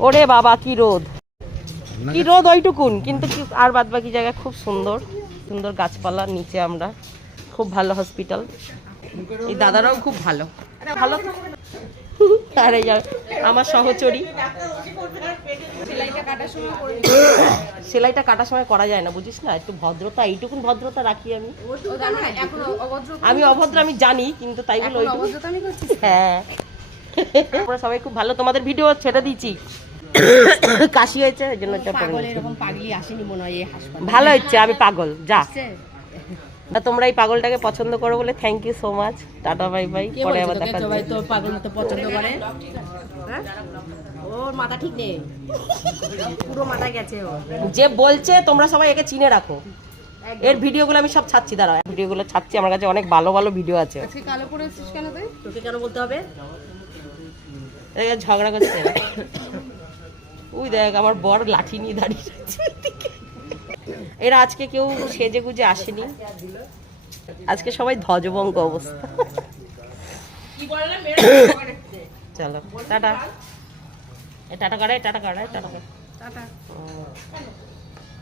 ওরে বাবা কি রোদ, কি রোদ ওইটুকুন, কিন্তু আর বাদ বাকি জায়গা খুব সুন্দর সুন্দর গাছপালা, নিচে আমরা খুব ভালো হসপিটাল, এই দাদারাও খুব ভালো ভালো। আর এই আমার সহচরী, সেলাইটা কাটার সময় করা যায় না বুঝিস না, একটু ভদ্রতা, এইটুকুন ভদ্রতা রাখি আমি। আমি অভদ্র আমি জানি, কিন্তু তাই বলে হ্যাঁ সবাই খুব ভালো। তোমাদের ভিডিও ছেড়ে দিয়েছি, কাশি হয়েছে ওই জন্য ভালো হচ্ছে। আমি পাগল যা, তোমরা এই পাগলটাকে পছন্দ করো বলে thank you so much. Tata bye bye, পরে আবার দেখা যাবে। তো পাগল তো পছন্দ করে, ওর মাথা ঠিক নেই, পুরো মাথা গেছে ও। যে বলছে তোমরা সবাই একে চিনে রাখো, এর ভিডিওগুলো আমি সব ছাড়ছি, দাঁড়াও ভিডিওগুলো ছাড়ছি, আমার কাছে অনেক ভালো ভালো ভিডিও আছে। আজকে কালো পড়েছিস কেন তুই? তোকে কেন বলতে হবে? ঝগড়া করছে ওই দেখ আমার বর লাঠি নিয়ে দাঁড়িয়ে আছে। এরা আজকে কেউ সেজে গুজে আসেনি, আজকে সবাই ধ্বজভঙ্গ অবস্থা। চলো টাটা, টাটা করাই, টাটা করাই, টাটা।